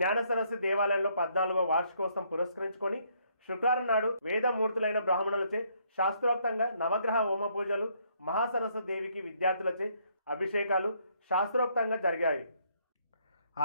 జ్ఞాన సరస్సు దేవాలయంలో 14వ వార్షికోత్సవం పురస్కరించుకొని శుక్రవారం నాడు వేదమూర్తులైన బ్రాహ్మణులచే శాస్త్రోక్తంగా నవగ్రహ హోమ పూజలు, మహాసరస్వతి దేవికి విద్యార్థులచే అభిషేకాలు శాస్త్రోక్తంగా జరిగాయి.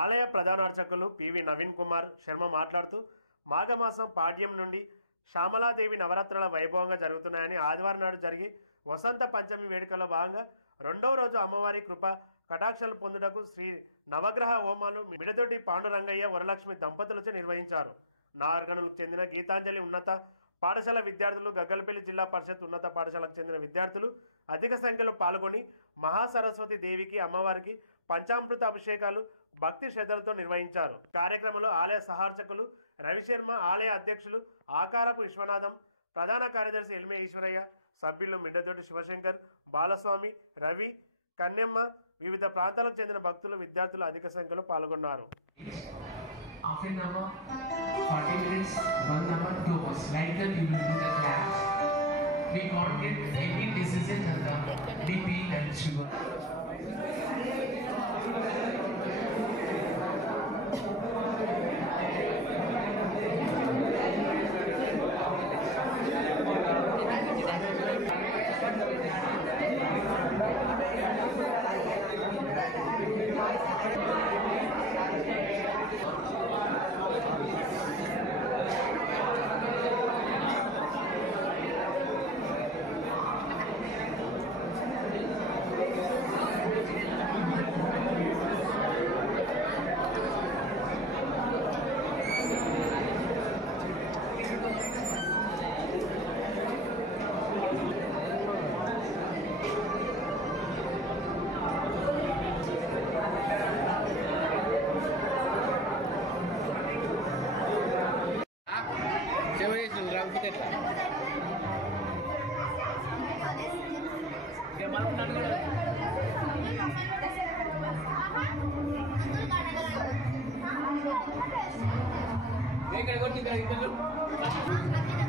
ఆలయ ప్రధాన అర్చకులు పివి నవీన్ కుమార్ శర్మ మాట్లాడుతూ మాఘమాసం పాడ్యం నుండి శ్యామలాదేవి నవరాత్రుల వైభవంగా జరుగుతున్నాయని, ఆదివారం నాడు జరిగి వసంత పంచమి వేడుకల్లో భాగంగా 2వ రోజు అమ్మవారి కృప కటాక్షలు పొందుటకు శ్రీ నవగ్రహ హోమాలు మిడదొడ్డి పాండురంగయ్య వరలక్ష్మి దంపతులచే నిర్వహించారు. నార్గణులకు చెందిన గీతాంజలి ఉన్నత పాఠశాల విద్యార్థులు, గగ్గలపల్లి జిల్లా పరిషత్ ఉన్నత పాఠశాలకు చెందిన విద్యార్థులు అధిక సంఖ్యలో పాల్గొని మహాసరస్వతి దేవికి అమ్మవారికి పంచామృత అభిషేకాలు భక్తి శ్రద్ధలతో నిర్వహించారు. కార్యక్రమంలో ఆలయ సహార్చకులు రవిశర్మ, ఆలయ అధ్యక్షులు ఆకారపు విశ్వనాథం, ప్రధాన కార్యదర్శి ఎల్మే ఈశ్వరయ్య, సభ్యులు మిడ్డతోటి శివశంకర్, బాలస్వామి, రవి, కన్యమ్మ, వివిధ ప్రాంతాలకు చెందిన భక్తులు, విద్యార్థులు అధిక సంఖ్యలో పాల్గొన్నారు. Half an hour, 40 minutes, 1 hour, 2 hours. Like that you will do the class. We can't get any diseases and the BP and sugar. Saya